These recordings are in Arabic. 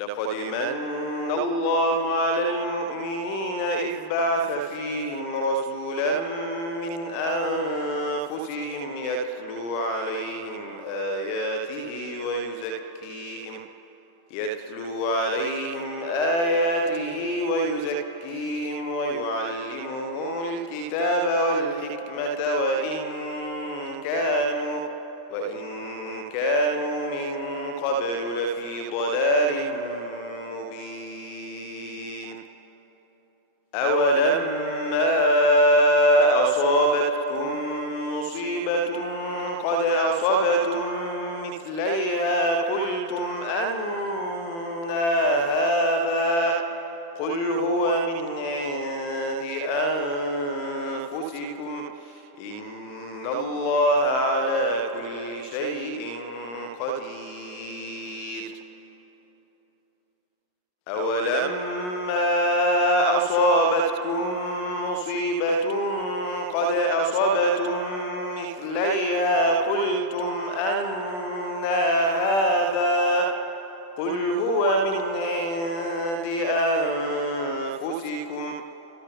لقد من الله على المؤمنين إذ بعث فيهم رسولا من أنفسهم يتلو عليهم آياته ويزكيهم ويعلمهم الكتاب والحكمة وإن كانوا من قبل لفي ضلال مبين. أولما أصابتكم مصيبة قد أصبتم مثليها قلتم أنى هذا قل هو من عند أنفسكم إن الله على كل شيء قدير. أولما أصابتكم مصيبة قد أصبتم مثليها قلتم أنى هذا قل هو من عند أنفسكم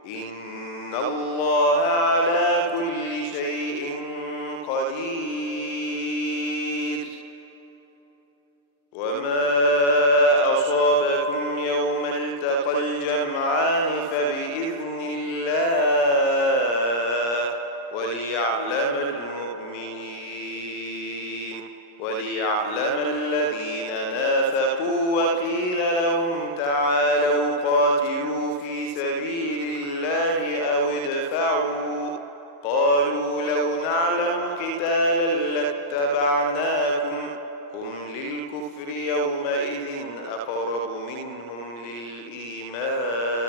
إن الله على كل شيء قدير. وما أصابكم يوم التقى الجمعان فبإذن الله وليعلم الذين نافقوا وقيل لهم تعالوا قاتلوا في سبيل الله أو ادفعوا قالوا لو نعلم قتالا لاتبعناكم هم للكفر يومئذ أقرب منهم للإيمان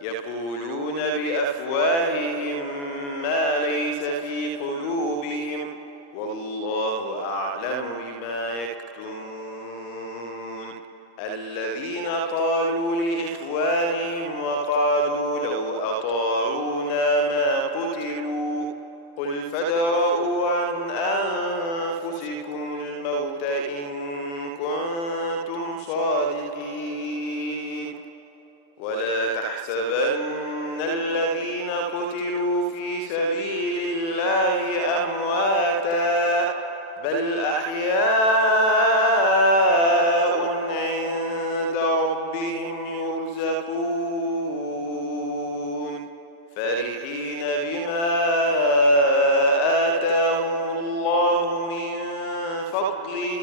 يقولون بأفواههم ما ليس في قلوبهم والله أعلم بما يكتمون. الذين قالوا لإخوانهم وقالوا لو أطاعونا ما قتلوا قل فادرءوا عن أنفسكم الموت إن كنتم صادقين. ولا تحسبن الذين قتلوا في سبيل الله أمواتا بل أحياء عند ربهم يرزقون فرحين بما آتاهم الله من فضله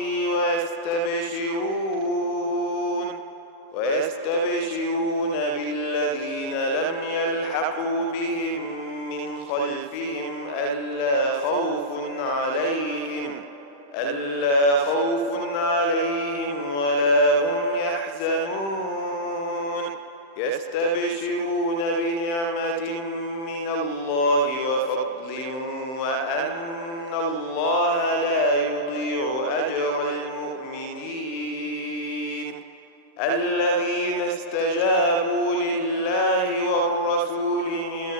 ويستبشرون بالذين لم يلحقوا بهم من خلفهم ألا خوف عليهم ولا هم يحزنون يستبشرون بنعمة من الله وفضل وأن الله لا يضيع أجر المؤمنين. الذين استجابوا لله والرسول من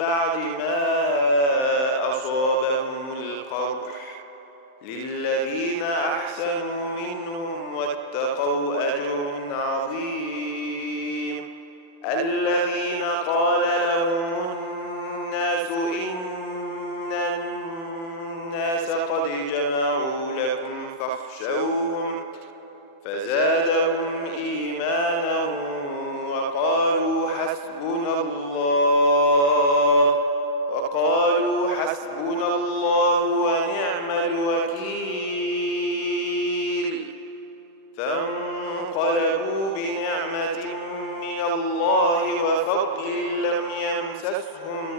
بعد ما أصابهم القرح للذين أحسنوا منهم واتقوا أجر عظيم. الذين قال لهم الناس إن الناس قد جمعوا لكم فاخشوهم فزادهم إيمانا وقالوا حسبنا الله ونعم الوكيل. فانقلبوا بنعمة من الله وفضل لم يمسسهم